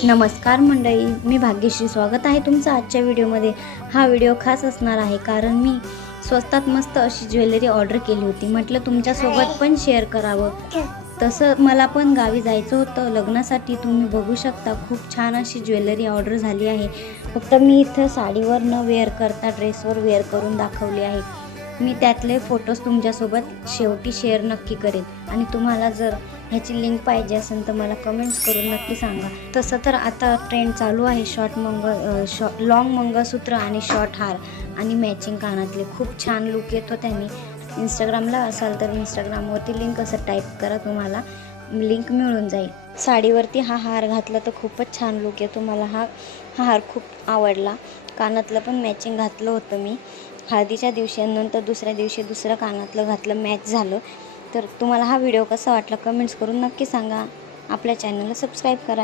नमस्कार मंडळी, मी भाग्यश्री. स्वागत आहे तुमचं आजच्या व्हिडिओमध्ये. हा व्हिडिओ खास असणार आहे कारण मी स्वस्तात मस्त अशी ज्वेलरी ऑर्डर केली होती. म्हटलं तुमच्यासोबत पण शेअर करावं. तसं मला पण गावी जायचं होतं लग्नासाठी. तुम्ही बघू शकता खूप छान अशी ज्वेलरी ऑर्डर झाली आहे. फक्त मी इथं साडीवर न वेअर करता ड्रेसवर वेअर करून दाखवली आहे. मी त्यातले फोटोज तुमच्यासोबत शेवटी शेअर नक्की करेन आणि तुम्हाला जर ह्याची लिंक पाहिजे असेल तर मला कमेंट्स करून नक्की सांगा. तसं तर आता ट्रेंड चालू आहे लॉंग मंगळसूत्र आणि शॉर्ट हार आणि मॅचिंग कानातले. खूप छान लुक येतो त्याने. इंस्टाग्रामला असाल तर इंस्टाग्रामवरती लिंक असं टाईप करा, तुम्हाला लिंक मिळून जाईल. साडीवरती हा हार घातला तर खूपच छान लुक येतो. मला हा हार खूप आवडला. कानातलं पण मॅचिंग घातलं होतं मी हळदीच्या दिवशी, नंतर दुसऱ्या दिवशी दुसरं कानातलं घातलं, मॅच झालं. तर तुम्हाला हा व्हिडिओ कसा वाटला कमेंट्स करून नक्की सांगा. आपल्या चॅनलला सबस्क्राईब करा.